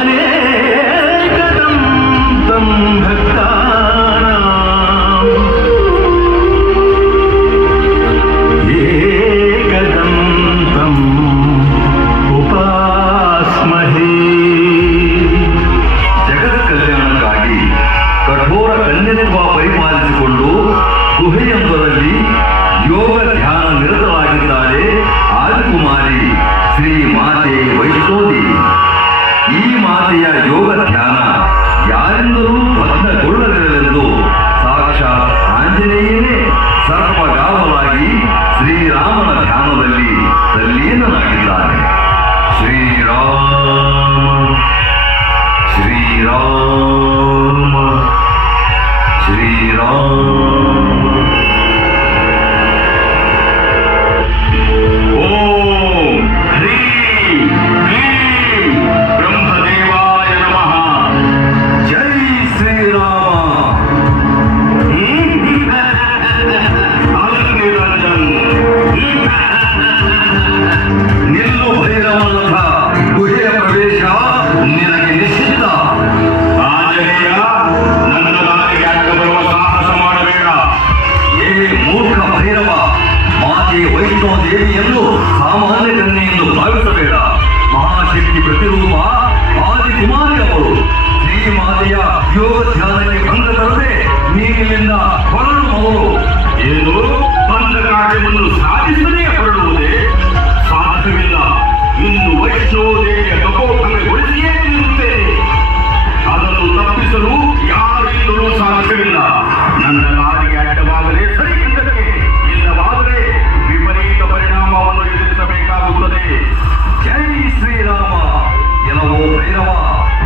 अनेकदं तं भक्तानाम् एकदं तम् उपास्महे. ಜಗತ್ ಕಲ್ಯಾಣಕ್ಕಾಗಿ ಕಠೋರ ಕನ್ಯತ್ವ ಪರಿಪಾಲಿಸಿಕೊಂಡು ಗುಹೆಯೊಂದರಲ್ಲಿ ಯೋಗ ಧ್ಯಾನ ನಿರತರಾಗಿದ್ದಾರೆ ಆದಿಕುಮಾರಿ ಶ್ರೀ ಮಾತೆ ವೈಷ್ಣೋದೇವಿ. ಈ ಮಾತೆಯ ಯೋಗ ಧ್ಯಾನ ಯಾರಿಂದಲೂ ಭಗ್ನಗೊಳ್ಳಲಿರಲೆಂದು ಸಾಕ್ಷಾತ್ ಆಂಜನೇಯನೇ ಸರ್ಪಗಾವಲಾಗಿ ಶ್ರೀರಾಮನ ಧ್ಯಾನದಲ್ಲಿ ತಲ್ಲೀನನಾಗಿದ್ದಾನೆ. ಶ್ರೀರಾಮ ಶ್ರೀರಾಮ ಶ್ರೀರಾಮ. ಓಂ ಹ್ರೀಂ ಕ್ಲೀಂ ಬ್ರಹ್ಮದೇವಾಯ ನಮಃ. ಜೈ ಶ್ರೀರಾಮ. ಅಲಕ್ ನಿರಂಜನ್. ನಿಲ್ಲು ಭೈರವನಾಥ, ಗುಹೆಯ ಪ್ರವೇಶ ನಿನಗೆ ನಿಶ್ಚಿತ. ಆಂಜನೇಯ, ನನ್ನ ದಾರಿಗೆ ಅಡ್ಡ ಬರುವ ಸಾಹಸ ಮಾಡಬೇಡ. ಏ ಮೂರ್ಖ ಭೈರವ, ಮಾತೆ ವೈಷ್ಣೋದೇವಿಯನ್ನು ಸಾಮಾನ್ಯ ಕನ್ಯೆಯೆಂದು ಭಾವಿಸಬೇಡ. ಮಹಾಶಕ್ತಿ ಪ್ರತಿರೂಪ ಆದಿಕುಮಾರಿ ಅವರು. ಶ್ರೀಮಾತೆಯ ಯೋಗ ಧ್ಯಾನಕ್ಕೆ ಭಂಗ ತರದೆ ನೀರಿನಿಂದ ಹೊರಡು ಮಗಳು. ಏನು ಬಂದ ಕಾರ್ಯವನ್ನು ಸಾಧಿಸದೇ ಹೊರಡುವುದೇ ಸಾಧ್ಯವಿಲ್ಲ. ಇನ್ನು ವೈಷ್ಣೋದೇವಿಯ ತಪೋಭಂಗಗೊಳಿಸಿಯೇ ಇರುತ್ತೇನೆ. ಅದನ್ನು ತಪ್ಪಿಸಲು ಯಾರಿಂದಲೂ ಸಾಧ್ಯವಿಲ್ಲ. ನನ್ನ ದಾರಿಗೆ ಅಡ್ಡವಾಗಲೇ ಸರಿ ಇದ್ದಕ್ಕೆ, ಇಲ್ಲವಾದರೆ ವಿಪರೀತ ಪರಿಣಾಮವನ್ನು ಎದುರಿಸಬೇಕಾಗುತ್ತದೆ. ಜೈ ಶ್ರೀರಾಮ. ಎಲ್ಲವೋ ಭೈರವ,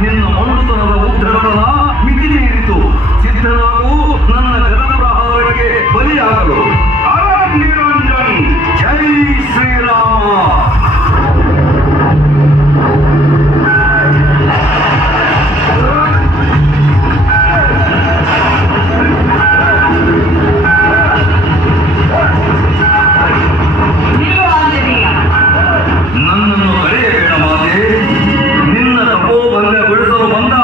ನಿನ್ನ ಮಂಡುತನದ ಉದ್ಧರಣ ಮಿತಿ ಮೀರಿತು. ಸಿದ್ಧನಾಗು ನನ್ನ ಗದಪ್ರಹಾರಕ್ಕೆ ಬಲಿಯಾಗಲು. ಅಲಕ್ ನಿರಂಜನ್. ಜೈ ಶ್ರೀರಾಮ. ನಿಲ್ಲು ಆಂಜನೇಯ. ನನ್ನನ್ನು ಕರೆಯಬೇಡ ಮಾತೆ. ನಿನ್ನ ತಪೋಭಂಗಗೊಳಿಸಲು ಬಂದ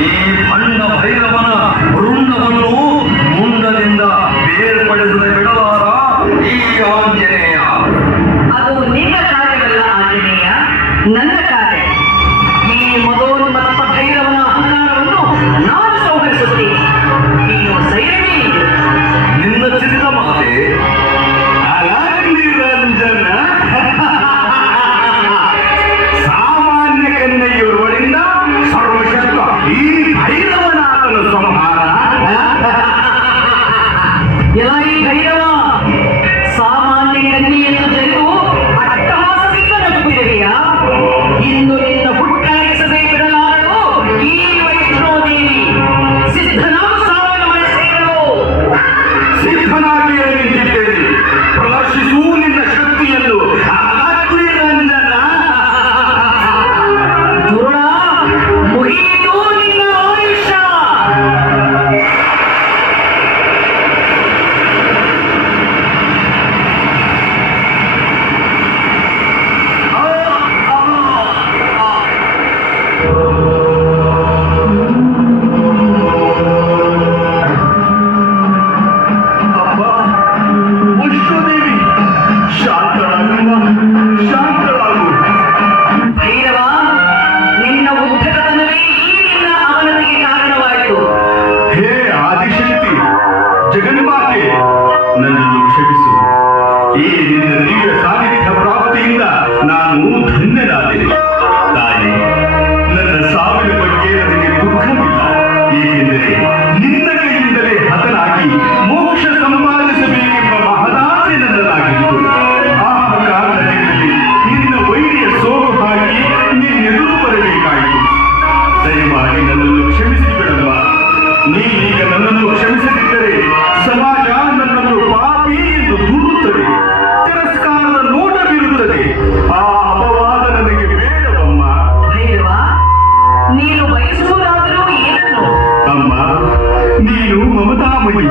ಈ ಬಣ್ಣ ಭೈರವನ ವೃಂದವನ್ನು ಮುಂಡದಿಂದ ಬೇರ್ಪಡಿಸದೆ ಬಿಡಲಾರ ಈ ಆಂಜನೇಯ. ಅದು ನಿನ್ನ ಕಾರ್ಯವಲ್ಲ ಆಂಜನೇಯ, ನನ್ನ ಕಾರ್ಯ. ಈ ಮದೋನ್ಮತ್ತ ಭೈರವನ ಅಹಂಕಾರವನ್ನು ನಾನು ಸಂಹರಿಸುತ್ತೇನೆ. ನೀನು ಸೈರಣಿ. ನಿನ್ನ ಚಿತ್ತ ಮಾತೆ. ಅಲಕ್ ನಿರಂಜನ. ಸಾಮಾನ್ಯ ಕನ್ಯೆಯವರಿಂದ ಸರ್ವಶಕ್ತ ಈ ಭೈರವನಾದನು ಸಂಹಾರ. ಎಲ್ಲ ಈ ಭೈರವ ಸಾಮಾನ್ಯ ಕನ್ಯೆಯನ್ನು ಜರಿದು ಅಟ್ಟಹಾಸದಿಂದ ನಗುತ್ತಿರುವೆಯಾ? ಇಂದು ನಿನ್ನ ಹುಟ್ಟಾಗಿಸದೆ ಬಿಡಲಾರಳು ಈ ವೈಷ್ಣೋದೇವಿ. ಸಿದ್ಧನಾಗ ಸಾವಿನ ಮನೆ ಸೇರಲು. ಸಿದ್ಧನಾಗಿಯೇ ನಿಂತಿದ್ದೇನೆ. ಪ್ರದರ್ಶಿಸು ನಿನ್ನ ಶಕ್ತಿಯನ್ನು. ಅಲಕ್ ನಿರಂಜನ. ದುರುಳ ಮುಗಿಯಿತು ನಿನ್ನ ಆಯುಷ್ಯ. ಅಪ್ಪ, ವೈಷ್ಣೋದೇವಿ, ಶಾಂತಳಾಗಮ್ಮ, ಶಾಂತಳಾಗು. ಭೈರವ, ನಿನ್ನ ಉದ್ಧತನವೇ ಈ ನಿನ್ನ ಅವನತಿಗೆ ಕಾರಣವಾಯಿತು. ಹೇ ಆದಿಶಕ್ತಿ, ಜಗನ್ಮಾತೆ, ನನ್ನನ್ನು ಕ್ಷಮಿಸು. ಈ ನಿನ್ನ ದಿವ್ಯ ಸಾನ್ನಿಧ್ಯ ಪ್ರಾಪ್ತಿಯಿಂದ ನಾನು ಧನ್ಯನಾದೆ. ತಾಯಿ, ನನ್ನ ಸಾವಿನ ಬಗ್ಗೆ ನನಗೆ ದುಃಖವಿಲ್ಲ. ಏಕೆಂದರೆ ನಿನ್ನ ಕೈಯಿಂದಲೇ ಹತನಾಗಿ ಮೋಕ್ಷ ಸಂಪಾದಿಸಬೇಕೆಂಬ ಮಹದಾಸೆ ನನ್ನದಾಗಿತ್ತು. ಆ ಕಾರಣದಲ್ಲಿ ನಿನ್ನ ವೈರಿಯ ಸೋಗು ಹಾಕಿ ನಿನ್ನೆದುರು ಬರಬೇಕಾಯಿತು. ದಯಮಾಡಿ ನನ್ನನ್ನು ಕ್ಷಮಿಸಿ ಬಿಡಲ್ವಾ. ನೀನೀಗ ನನ್ನನ್ನು ಕ್ಷಮಿಸದಿದ್ದರೆ ಸಮಾಜ ನನ್ನನ್ನು ಪಾಪಿ ಎಂದು ದೂರುತ್ತದೆ. ತಿರಸ್ಕಾರದ ನೋಟ ಬೀರುತ್ತದೆ. ಆ ಅಪವಾದ ನನಗೆ ಬೇಡವಮ್ಮ. ಭೈರವ, ನೀನು ಬಯಸುವುದಾದರೂ ಏನನ್ನು? ಅಮ್ಮ, ನೀನು ಮಮತಾಮಯಿ.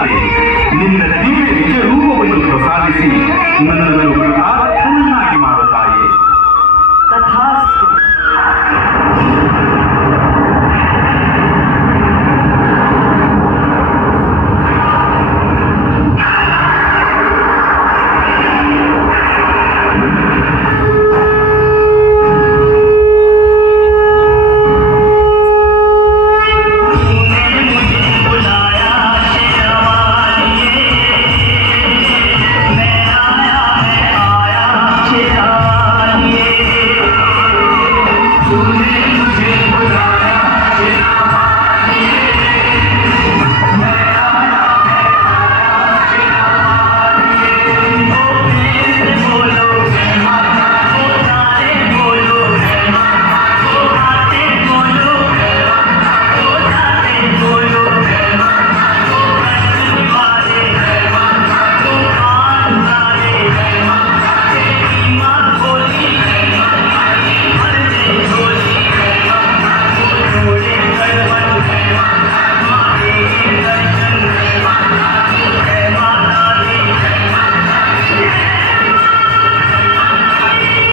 ಮಾತೆ ನಿನ್ನ ದಿವ್ಯ ನಿಜ ರೂಪವನ್ನು ಪ್ರಸಾದಿಸಿ ನನ್ನನ್ನು